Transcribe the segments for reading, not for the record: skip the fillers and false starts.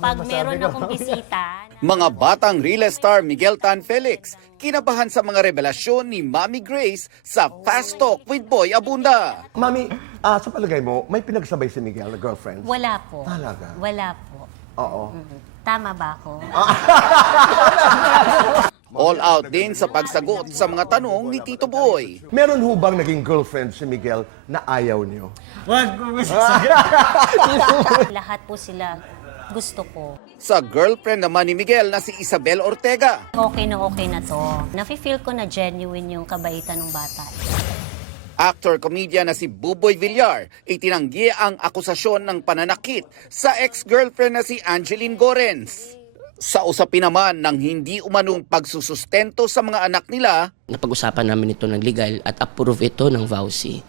Pag meron akong bisita, Mga batang real star Miguel Tan Felix, kinabahan sa mga revelasyon ni Mami Grace sa Fast Talk with Boy Abunda. Mami, sa palagay mo, may pinagsabay si Miguel na girlfriend? wala po. Talaga? Wala po. Oo. Tama ba ako? All out din sa pagsagot sa mga tanong ni Tito Boy. Meron ho bang naging girlfriend si Miguel na ayaw niyo? Lahat po sila gusto ko. Sa girlfriend naman ni Miguel na si Isabel Ortega. Okay na to. Nafe-feel ko na genuine yung kabaitan ng bata. Actor-comedian na si Buboy Villar itinanggi ang akusasyon ng pananakit sa ex-girlfriend na si Angeline Gorens. Sa usapin naman ng hindi umanong pagsusustento sa mga anak nila, Napag-usapan namin ito ng legal at approve ito ng VAUSI.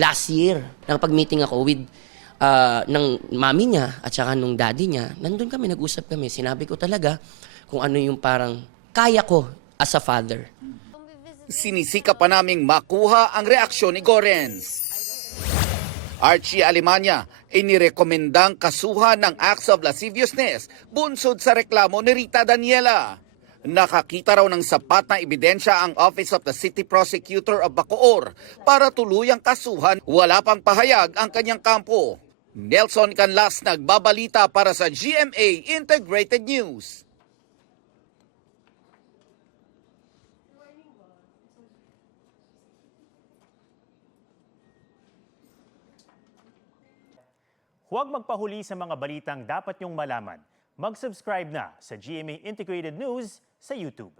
Last year, nakapag-meeting ako with ng mami niya at saka nung daddy niya. Nandun kami, nag-usap kami. Sinabi ko talaga kung ano yung parang kaya ko as a father. sinisika pa naming makuha ang reaksyon ni Gorens. Archie Alemania, inirekomendang kasuhan ng acts of lasciviousness bunsod sa reklamo ni Rita Daniela. Nakakita raw ng sapat na ebidensya ang Office of the City Prosecutor of Bacoor para tuluyang kasuhan. Wala pang pahayag ang kanyang kampo. Nelson Canlas nagbabalita para sa GMA Integrated News. Huwag magpahuli sa mga balitang dapat niyong malaman. Mag-subscribe na sa GMA Integrated News sa YouTube.